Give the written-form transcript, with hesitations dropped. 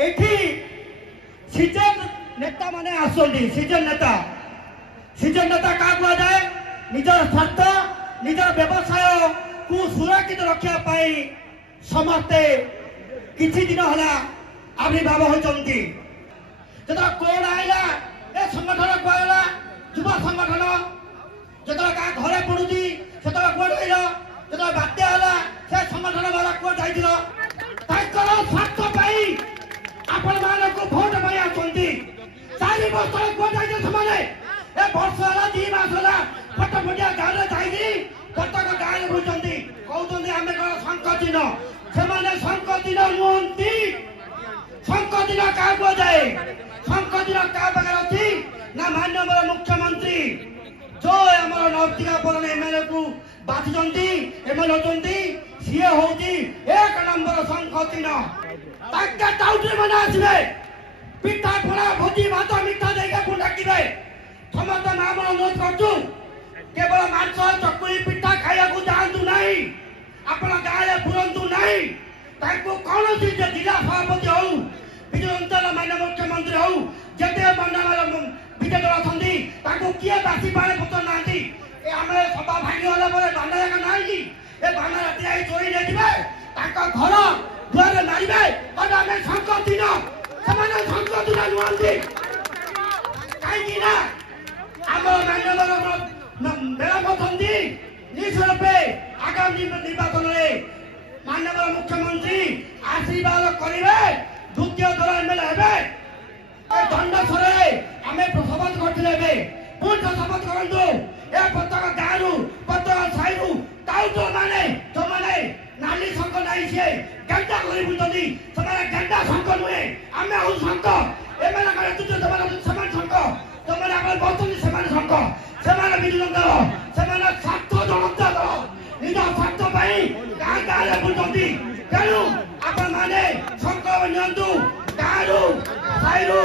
एठी सीजन नेता माने आसोंदी सीजन नेता क्या कुआ जाए निजर स्वार्थ निजर व्यवसाय को सुरक्षित रखा पाई समस्ते किछि दिन हला आविर्भाव होचंती जदा कोड आइला ए संगठन कोइला युव संगठन जदा का घरे पडुची सेता कोड आइला जदा बात्या हला से संगठन वाला कोड जाइदिलो ताकर स्वार्थ पाई आपण मानको भोट पाई आछंती 4 वर्ष कोड जाइदे समाने ए वर्ष हला 2 मास हला फटफटिया गाले जाइदी प्रत्येक गाले बुझंती कहउतंती आमे कोन संकटिन सेमाने संकटिन नुहंती संकटिन का को जाए संकटिन का बगर अछि ना माननीय मुख्यमंत्री जो हमर नौतिका परण एमएलए को बाधिजंती एमएलए होचंती सीए होची एक नंबर संकटिन ताके टाउटे माने आसीबे पिठा पड़ा भोजी भात मिठा देके को डाकिबे समस्त नाम अनुरोध करछु केवल मांस चकुली पिठा खाया को जानतु नहीं अपन गाले पुरंतु नहीं ताको कोनोसी जिला सभापति हो विजयंतर माननीय मुख्यमंत्री हो जते मंडल विजय दल अछंती ताको किए बासी पाले पत्र नांती ए हमरे सभा भागी होला परे बांडा का नाही ए बांडा राती आई चोरी ले दिबे ताका घर द्वार मारिबे कदा में संकट दिन समान संकट दिन नुआंती काई किना हमर माननीय बेला पथंती निसरपे आगामी निर्वाचन में माननीय मुख्यमंत्री आशीर्वाद करेंगे द्वितीय दल एमएलए हेबे दंड थरे आमे शपथ करथिले पुण शपथ करंतु ए प्रत्येक गाँव प्रत्येक साइरु टाउटो माने जो माने नाली संक नाही छे गंडा करी बुझती समाने गंडा संक नुहे आमे हु संक एमएलए करे तुते समाने समान संक जो माने आपण बहुतनी समान संक समाने विरोध दल समाने स्वार्थ जनता दल निज स्वार्थ पाई गाँ गाँव बुझती तेणु आपण माने संकल्प नियंतु गाँव साइरु